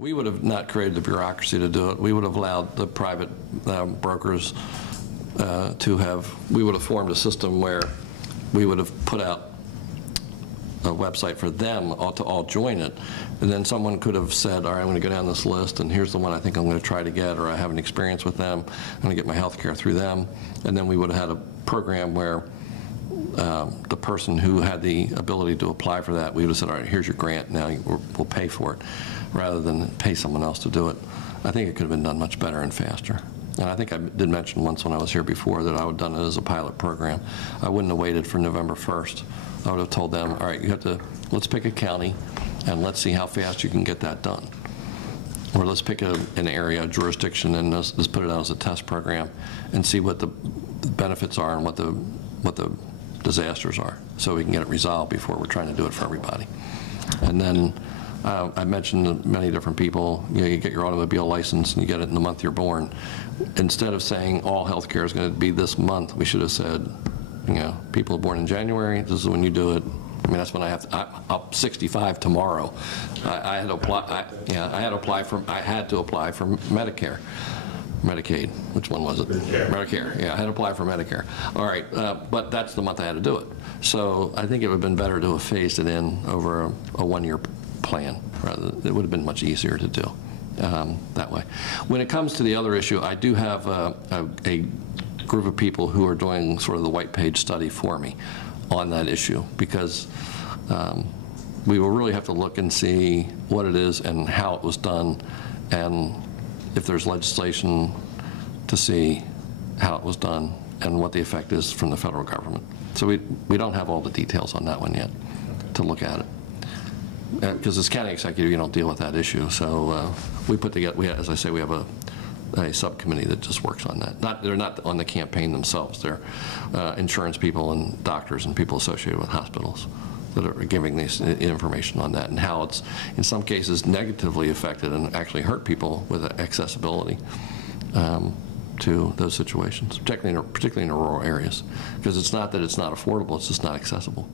We would have not created the bureaucracy to do it. We would have allowed the private brokers we would have formed a system where we would have put out a website for them to all join it, and then someone could have said, all right, I'm going to go down this list, and here's the one I think I'm going to try to get, or I have an experience with them, I'm going to get my health care through them, and then we would have had a program where the person who had the ability to apply for that, we would have said, all right, here's your grant, now we'll pay for it, rather than pay someone else to do it. I think it could have been done much better and faster. And I think I did mention once when I was here before that I would have done it as a pilot program. I wouldn't have waited for November 1st. I would have told them, all right, let's pick a county and let's see how fast you can get that done. Or let's pick an area, a jurisdiction, and let's put it out as a test program and see what the benefits are and what the disasters are, so we can get it resolved before we're trying to do it for everybody. And then I mentioned to many different people, you get your automobile license and you get it in the month you're born. Instead of saying all health care is going to be this month, we should have said, people are born in January, this is when you do it. I mean, that's when I'm 65 tomorrow. I had to apply. I had to apply for Medicare. Medicaid, which one was it? Medicare, yeah, I had to apply for Medicare. All right, but that's the month I had to do it. So I think it would have been better to have phased it in over a one-year plan. It would have been much easier to do that way. When it comes to the other issue, I do have a group of people who are doing sort of the white page study for me on that issue, because we will really have to look and see what it is and how it was done, and if there's legislation to see how it was done and what the effect is from the federal government. So we don't have all the details on that one yet to look at it. Because as county executive, you don't deal with that issue. So we put together, as I say, we have a subcommittee that just works on that. They're not on the campaign themselves. They're insurance people and doctors and people associated with hospitals that are giving this information on that, and how it's, in some cases, negatively affected and actually hurt people with accessibility to those situations, particularly in the rural areas. Because it's not that it's not affordable, it's just not accessible.